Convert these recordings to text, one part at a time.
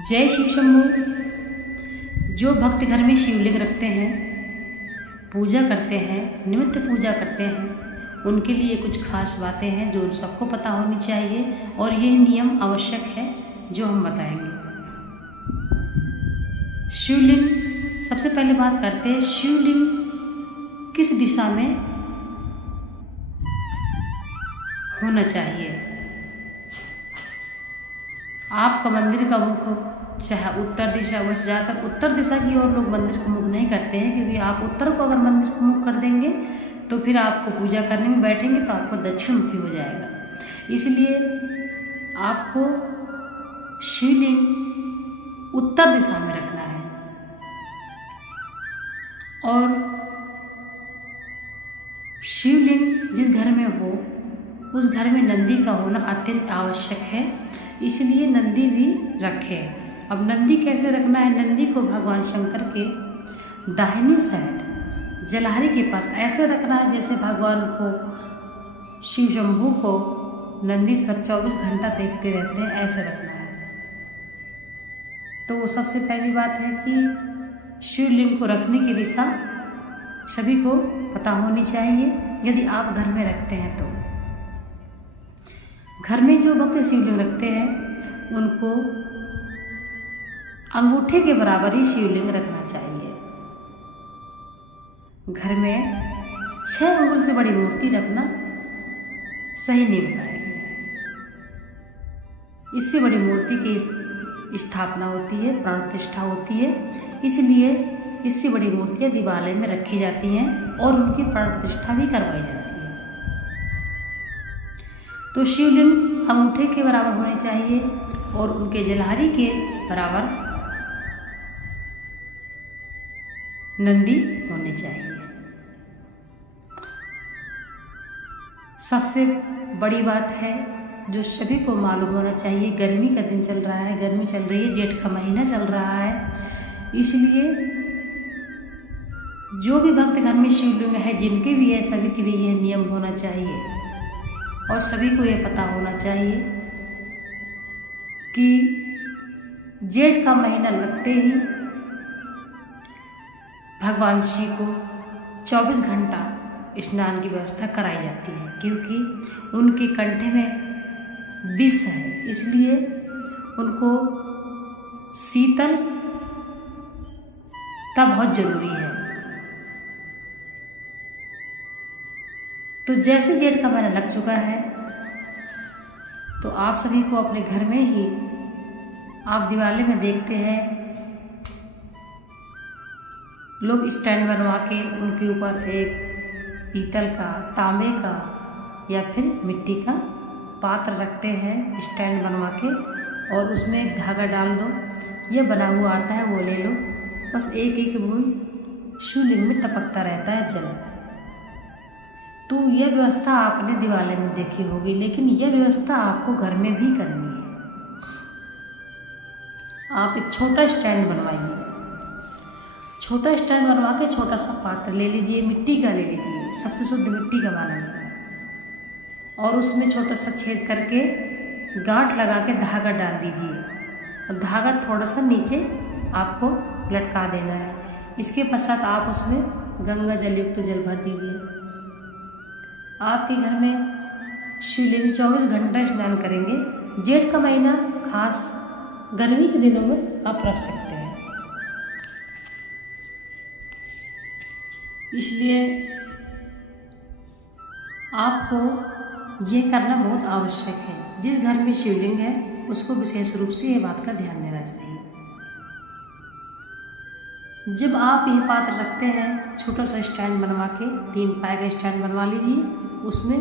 जय शिव शंभू। जो भक्त घर में शिवलिंग रखते हैं, पूजा करते हैं, निमित्त पूजा करते हैं, उनके लिए कुछ खास बातें हैं जो सबको पता होनी चाहिए और ये नियम आवश्यक है जो हम बताएंगे। शिवलिंग, सबसे पहले बात करते हैं शिवलिंग किस दिशा में होना चाहिए। आपका मंदिर का मुख चाहे उत्तर दिशा, वैसे ज़्यादातर उत्तर दिशा की ओर लोग मंदिर का मुख नहीं करते हैं, क्योंकि आप उत्तर को अगर मंदिर को मुख कर देंगे तो फिर आपको पूजा करने में बैठेंगे तो आपको दक्षिण मुखी हो जाएगा। इसलिए आपको शिवलिंग उत्तर दिशा में रखना है और शिवलिंग जिस घर में हो उस घर में नंदी का होना अत्यंत आवश्यक है, इसलिए नंदी भी रखें। अब नंदी कैसे रखना है? नंदी को भगवान शंकर के दाहिनी साइड जलहरी के पास ऐसे रखना है जैसे भगवान को, शिव शंभू को नंदीश्वर 24 घंटा देखते रहते हैं, ऐसे रखना है। तो सबसे पहली बात है कि शिवलिंग को रखने की दिशा सभी को पता होनी चाहिए यदि आप घर में रखते हैं तो। घर में जो भक्त शिवलिंग रखते हैं उनको अंगूठे के बराबर ही शिवलिंग रखना चाहिए। घर में 6 अंगुल से बड़ी मूर्ति रखना सही नहीं बताया गया है। इससे बड़ी मूर्ति की स्थापना होती है, प्राण प्रतिष्ठा होती है, इसलिए इससे बड़ी मूर्तियां दिवालय में रखी जाती हैं और उनकी प्राण प्रतिष्ठा भी करवाई जाती है। तो शिवलिंग अंगूठे के बराबर होने चाहिए और उनके जलहरी के बराबर नंदी होने चाहिए। सबसे बड़ी बात है जो सभी को मालूम होना चाहिए, गर्मी का दिन चल रहा है, गर्मी चल रही है, जेठ का महीना चल रहा है, इसलिए जो भी भक्त घर में शिवलिंग है, जिनके भी है, सभी के लिए यह नियम होना चाहिए और सभी को यह पता होना चाहिए कि जेठ का महीना लगते ही भगवान शिव को 24 घंटा स्नान की व्यवस्था कराई जाती है, क्योंकि उनके कंठे में विष है, इसलिए उनको शीतल तब बहुत जरूरी है। तो जैसे जेठ का महीना लग चुका है तो आप सभी को अपने घर में ही, आप दिवाली में देखते हैं लोग स्टैंड बनवा के उनके ऊपर एक पीतल का, तांबे का या फिर मिट्टी का पात्र रखते हैं स्टैंड बनवा के, और उसमें एक धागा डाल दो, ये बना हुआ आता है, वो ले लो, बस एक एक बूंद शिवलिंग में टपकता रहता है जल। तो यह व्यवस्था आपने दिवाली में देखी होगी, लेकिन यह व्यवस्था आपको घर में भी करनी है। आप एक छोटा स्टैंड बनवाइए, छोटा स्टैंड बनवा के छोटा सा पात्र ले लीजिए, मिट्टी का ले लीजिए, सबसे शुद्ध मिट्टी का माना गया है, और उसमें छोटा सा छेद करके गांठ लगा के धागा डाल दीजिए और धागा थोड़ा सा नीचे आपको लटका देना है। इसके पश्चात आप उसमें गंगा जल युक्त जल भर दीजिए। आपके घर में शिवलिंग 24 घंटा स्नान करेंगे। जेठ का महीना खास गर्मी के दिनों में आप रख सकते हैं, इसलिए आपको ये करना बहुत आवश्यक है। जिस घर में शिवलिंग है उसको विशेष रूप से ये बात का ध्यान देना चाहिए। जब आप यह पात्र रखते हैं, छोटा सा स्टैंड बनवा के 3 पाए का स्टैंड बनवा लीजिए, उसमें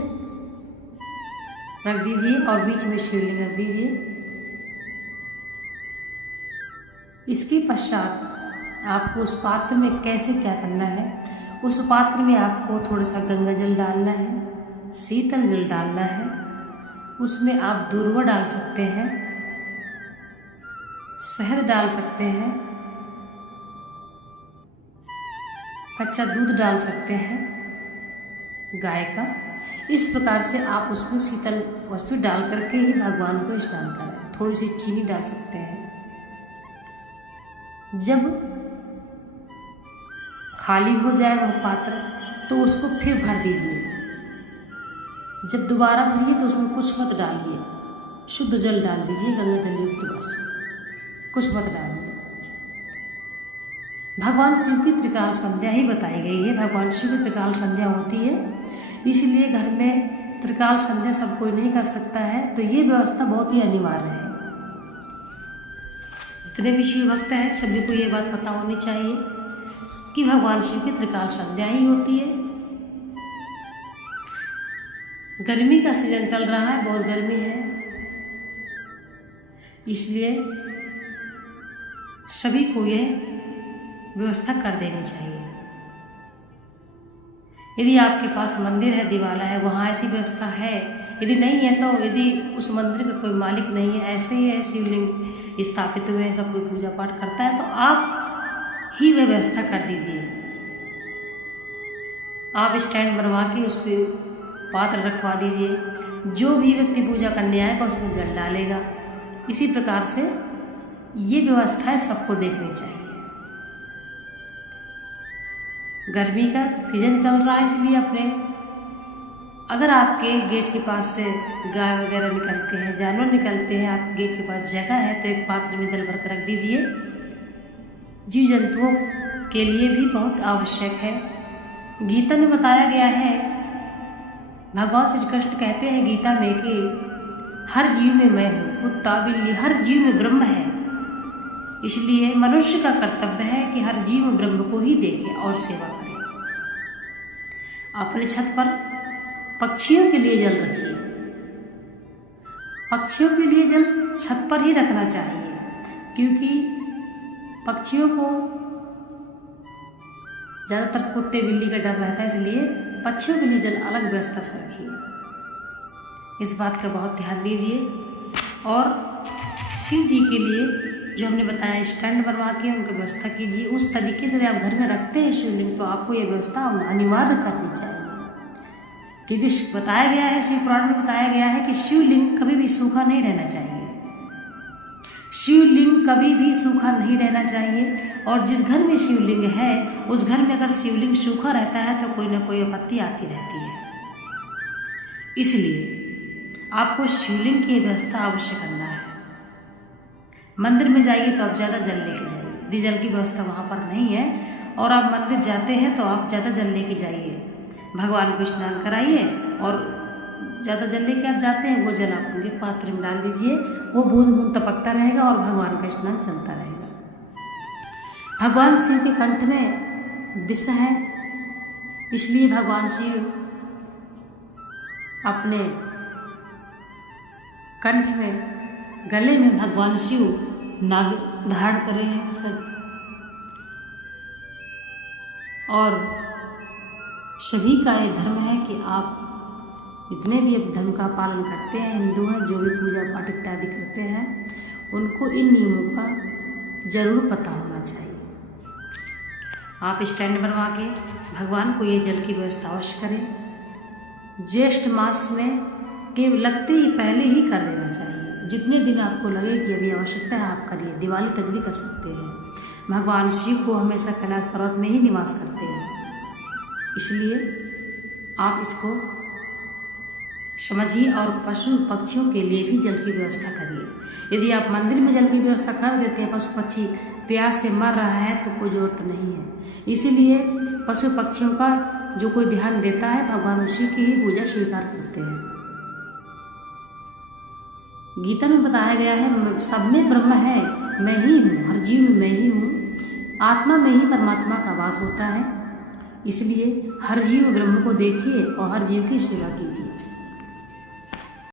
रख दीजिए और बीच में शिवलिंग रख दीजिए। इसके पश्चात आपको उस पात्र में कैसे क्या करना है, उस पात्र में आपको थोड़ा सा गंगा जल डालना है, शीतल जल डालना है, उसमें आप दूर्वा डाल सकते हैं, शहद डाल सकते हैं, कच्चा दूध डाल सकते हैं गाय का। इस प्रकार से आप उसमें शीतल वस्तु डाल करके ही भगवान को स्नान करें। थोड़ी सी चीनी डाल सकते हैं। जब खाली हो जाए वह पात्र तो उसको फिर भर दीजिए। जब दोबारा भरिए तो उसमें कुछ मत डालिए, शुद्ध जल डाल दीजिए, गंगा जल युक्त बस, कुछ मत डालिए। भगवान शिव की त्रिकाल संध्या ही बताई गई है। भगवान शिव की त्रिकाल संध्या होती है, इसलिए घर में त्रिकाल संध्या सब कोई नहीं कर सकता है, तो ये व्यवस्था बहुत ही अनिवार्य है। जितने भी शिव भक्त हैं सभी को ये बात पता होनी चाहिए कि भगवान शिव की त्रिकाल संध्या ही होती है। गर्मी का सीजन चल रहा है, बहुत गर्मी है, इसलिए सभी को यह व्यवस्था कर देनी चाहिए। यदि आपके पास मंदिर है, दिवाला है, वहाँ ऐसी व्यवस्था है, यदि नहीं है तो यदि उस मंदिर का कोई मालिक नहीं है, ऐसे ही है शिवलिंग स्थापित हुए, सब कोई पूजा पाठ करता है, तो आप ही वह व्यवस्था कर दीजिए। आप स्टैंड बनवा के उस पर पात्र रखवा dीजिए, जो भी व्यक्ति पूजा करने आएगा उसमें जल डालेगा। इसी प्रकार से ये व्यवस्थाएं सबको देखनी चाहिए। गर्मी का सीजन चल रहा है, इसलिए अपने अगर आपके गेट के पास से गाय वगैरह निकलते हैं, जानवर निकलते हैं, आप गेट के पास जगह है तो एक पात्र में जल भर कर रख दीजिए। जीव जंतुओं के लिए भी बहुत आवश्यक है। गीता में बताया गया है, भगवान श्री कृष्ण कहते हैं गीता में कि हर जीव में मैं हूँ, कुत्ता बिल्ली हर जीव में ब्रह्म है। इसलिए मनुष्य का कर्तव्य है कि हर जीव में ब्रह्म को ही देखे और सेवा करे। अपने छत पर पक्षियों के लिए जल रखिए। पक्षियों के लिए जल छत पर ही रखना चाहिए, क्योंकि पक्षियों को ज़्यादातर कुत्ते बिल्ली का डर रहता है, इसलिए पक्षियों के लिए जल अलग व्यवस्था से रखिए। इस बात का बहुत ध्यान दीजिए। और शिव जी के लिए जो हमने बताया स्टैंड बनवा के उनकी व्यवस्था कीजिए। उस तरीके से आप घर में रखते हैं शिवलिंग, तो आपको ये व्यवस्था अनिवार्य करनी चाहिए, क्योंकि बताया गया है, शिव पुराण में बताया गया है कि शिवलिंग कभी भी सूखा नहीं रहना चाहिए। शिवलिंग कभी भी सूखा नहीं रहना चाहिए। और जिस घर में शिवलिंग है उस घर में अगर शिवलिंग सूखा रहता है तो कोई ना कोई आपत्ति आती रहती है। इसलिए आपको शिवलिंग की व्यवस्था अवश्य करना है। मंदिर में जाइए तो आप ज़्यादा जल लेके जाइए, यदि जल की व्यवस्था वहाँ पर नहीं है और आप मंदिर जाते हैं तो आप ज़्यादा जल लेके जाइए। भगवान को स्नान कराइए और ज़्यादा जल लेके आप जाते हैं, वो जल आप उनके पात्र में डाल दीजिए। वो बूंद बूंद टपकता रहेगा और भगवान का स्नान चलता रहेगा। भगवान शिव के कंठ में विष है, इसलिए भगवान शिव अपने कंठ में, गले में भगवान शिव नाग धारण करे हैं सब। और सभी का ये धर्म है कि आप जितने भी अब धर्म का पालन करते हैं, हिंदू हैं, जो भी पूजा पाठ इत्यादि करते हैं, उनको इन नियमों का जरूर पता होना चाहिए। आप स्टैंड बनवा के भगवान को ये जल की व्यवस्था अवश्य करें। ज्येष्ठ मास में के लगते ही पहले ही कर देना चाहिए। जितने दिन आपको लगे कि अभी आवश्यकता है आप करिए, दिवाली तक भी कर सकते हैं। भगवान शिव को हमेशा कैलाश पर्वत में ही निवास करते हैं, इसलिए आप इसको समझिए और पशु पक्षियों के लिए भी जल की व्यवस्था करिए। यदि आप मंदिर में जल की व्यवस्था कर देते हैं, पशु पक्षी प्यास से मर रहा है तो कोई जरूरत नहीं है। इसीलिए पशु पक्षियों का जो कोई ध्यान देता है, भगवान उसी की ही पूजा स्वीकार करते हैं। गीता में बताया गया है, सब में ब्रह्म है, मैं ही हूँ, हर जीव में मैं ही हूँ। आत्मा में ही परमात्मा का वास होता है, इसलिए हर जीव ब्रह्म को देखिए और हर जीव की सेवा कीजिए।